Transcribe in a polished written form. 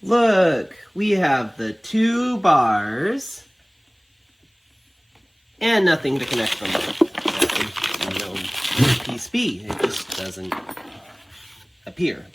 Look, we have the 2 bars and nothing to connect them. No piece B. It just doesn't appear.